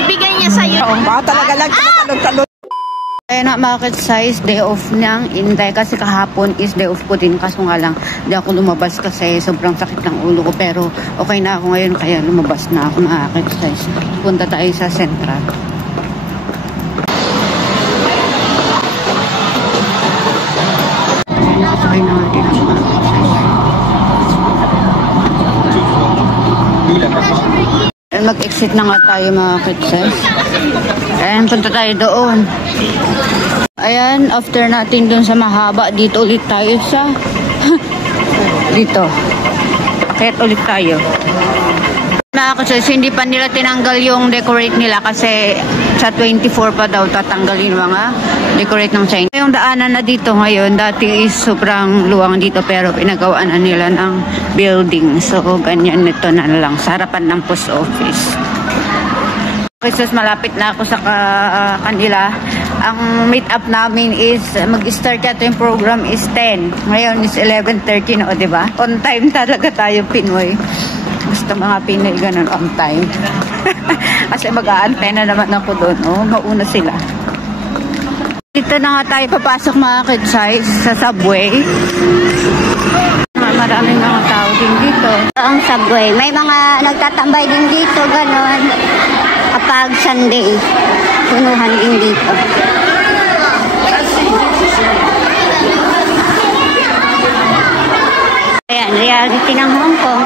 Ibigay niya sa'yo. Baka talaga lang talon-talon. Kaya na market size, day off ng Inday kasi kahapon is day off ko din kaso nga lang di ako lumabas kasi sobrang sakit ng ulo ko pero okay na ako ngayon kaya lumabas na ako market size. Punta tayo sa Central. Sakay na natin ang market size. Mag-exit na nga tayo mga kitses. Ayan, punta tayo doon. Ayan, after natin doon sa mahaba, dito ulit tayo sa dito. Akit ulit tayo. Mga kitses, hindi pa nila tinanggal yung decorate nila kasi sa 24 pa daw tatanggalin mga decorate ng China. Yung daanan na dito ngayon, dati is sobrang luwang dito pero pinagawaan na nila ng building. So, ganyan nito na lang sa harapan ng post office. Okay, so malapit na ako sa kanila. Ang meet up namin is mag-start yata yung program is 10. Ngayon is 11:30 na, o diba? On time talaga tayo Pinoy. Gusto mga Pinoy ganun on time. Kasi mag-aantay na naman ako doon. Oh, mauna sila. Dito na nga tayo papasok mga kids sa subway. Maraming mga tao din dito. Ang subway. May mga nagtatambay din dito, ganon. Kapag Sunday, punuhan din dito. Ayan, reality ng Hong Kong.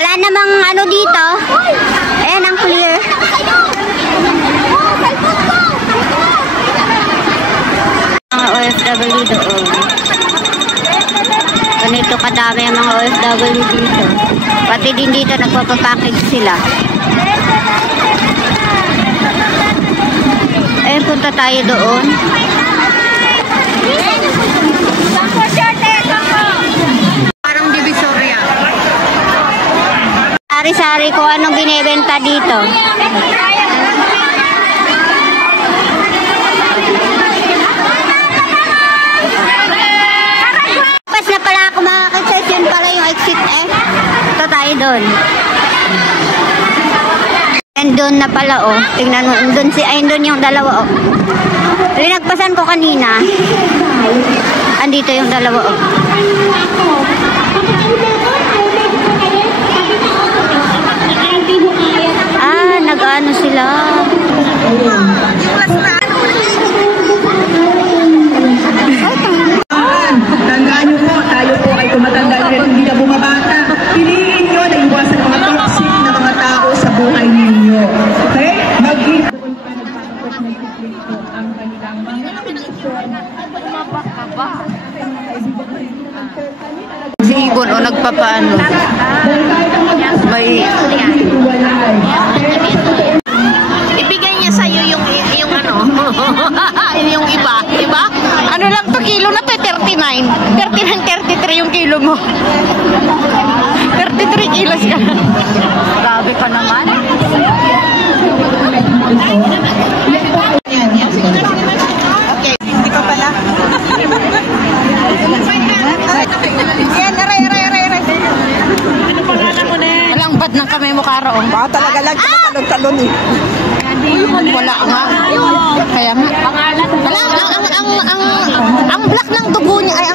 Wala namang ano dito. Ayan, ang clear. Mga OFW doon. Ganito kadami ang mga OFW dito. Pati din dito nagpapapackage sila. Ayan, punta tayo doon. Parang Divisoria. Sari-sari ko anong binibenta dito. Pas na pala ako mga kids, yun pala yung exit eh. Ito tayo doon. And doon na pala oh. Tingnan mo, doon yung dalawa oh. Linagpasan ko kanina. Andito yung dalawa oh. Nag-ano sila. Tandaan nyo po, tayo po ay tumatanda rin, hindi na bumabata. Piliin nyo na iwasan ang mga toxic na mga tao sa buhay ninyo. Okay? Mag-iwan pa nagpapakot ng kiklito ang kanilang mga kondisyon at mapakaba. Si Ibon o nagpapaano. May ibigay niya sa'yo yung ano. Yung iba. Diba? Ano lang to kilo na to? 39. 33 yung kilo mo. 33 kilos ka. grabe ka naman. Okay, hindi ka pala. Yan, aray. Ano pangalan mo na? Walang bad ng kamay mo karoon. Baka talaga lang talon-talon eh. Wala nga. Kaya nga. Wala, ang black ng dugo niya, ay